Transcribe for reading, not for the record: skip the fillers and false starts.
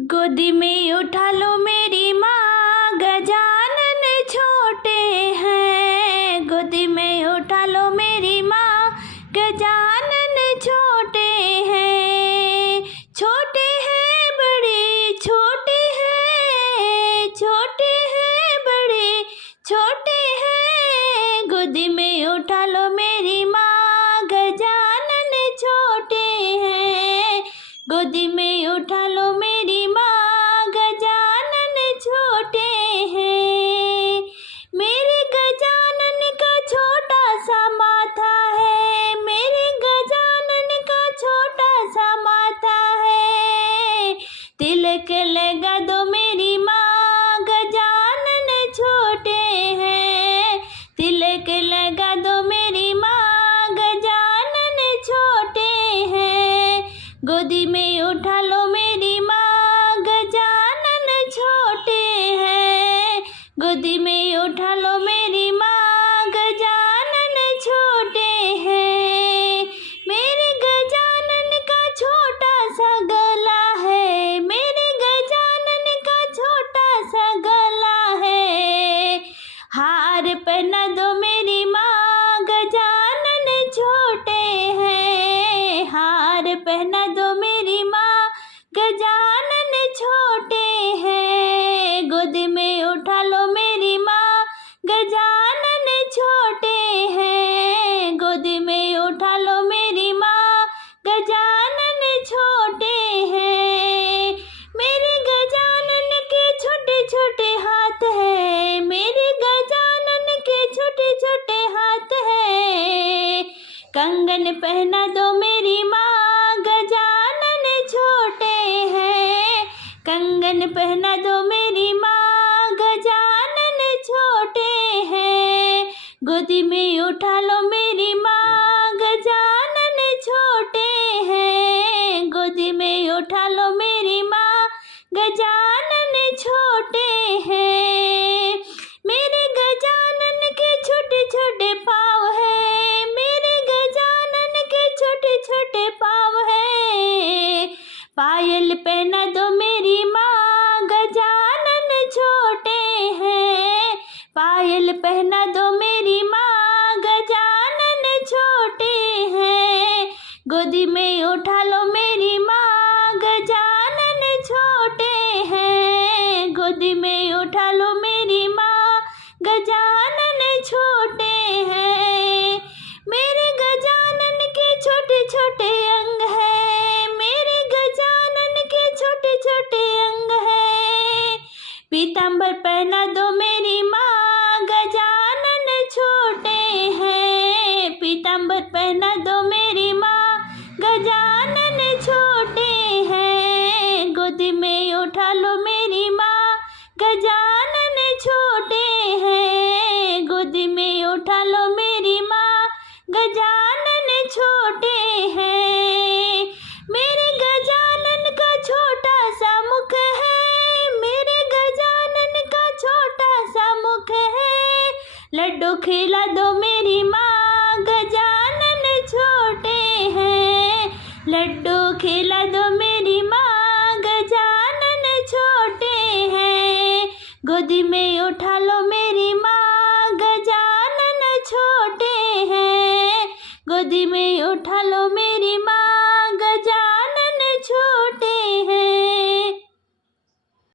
गोदी में उठा लो मेरी माँ, गजानन छोटे हैं। गोदी में उठा लो मेरी माँ, गजानन छोटे हैं। छोटे हैं बड़े छोटे हैं, छोटे हैं बड़े छोटे हैं। गोदी में उठा लो मेरी माँ, गजानन छोटे हैं। गोदी में उठा लो मेरी माँ, गजानन छोटे हैं। मेरे गजानन का छोटा सा माथा है, मेरे गजानन का छोटा सा माथा है। तिलक लगा दो मेरी माँ, गजानन छोटे हैं। तिलक लगा दो मेरी माँ, गजानन छोटे हैं। गोदी में उठा लो मेरी माँ, गजानन छोटे हैं। गोदी में उठा लो मेरी माँ, गजानन छोटे हैं। मेरे गजानन का छोटा सा गला है, मेरे गजानन का छोटा सा गला है। हार पहना दो मेरी माँ, गजानन छोटे हैं। हार पहना दो मेरी माँ, गजानन छोटे हैं। गोदी में उठा लो मेरी माँ, गजानन छोटे हैं। गोदी में उठा लो मेरी माँ, गजानन छोटे हैं। मेरे गजानन के छोटे छोटे हाथ हैं, मेरे गजानन के छोटे छोटे हाथ हैं। कंगन पहना दो मेरी माँ, गजानन छोटे हैं। कंगन पहना दो मेरी माँ, गजानन छोटे हैं। गोदी में उठा लो मेरी माँ, गजानन छोटे हैं। गोदी में उठा लो मेरी माँ, गजानन छोटे हैं। मेरे गजानन के छोटे छोटे पाँव हैं, मेरे गजानन के छोटे छोटे पाँव हैं। पायल पहना दो मेरी माँ, गजानन छोटे हैं। पायल पहना दो मेरी माँ, गजानन छोटे हैं। गोदी में उठा लो मेरी माँ, गजानन छोटे हैं। गोदी में उठा लो मेरी माँ, गजानन छोटे हैं। मेरे गजानन के छोटे छोटे अंग हैं, मेरे गजानन के छोटे छोटे अंग हैं। पीतांबर पहना दो मेरी माँ, गजानन छोटे हैं। पीतांबर पहना दो मेरी माँ, गजानन छोटे हैं। गोदी में उठा लो मेरी माँ, गजानन छोटे हैं। गोदी में उठा लो मेरी माँ, गजानन छोटे हैं। मेरे गजानन का छोटा सा मुख है, मेरे गजानन का छोटा सा मुख है। लड्डू खिला दो मेरी माँ, गजानन छोटे हैं। लड्डू खिला दो मेरी माँ, गजानन छोटे हैं। गोदी में उठा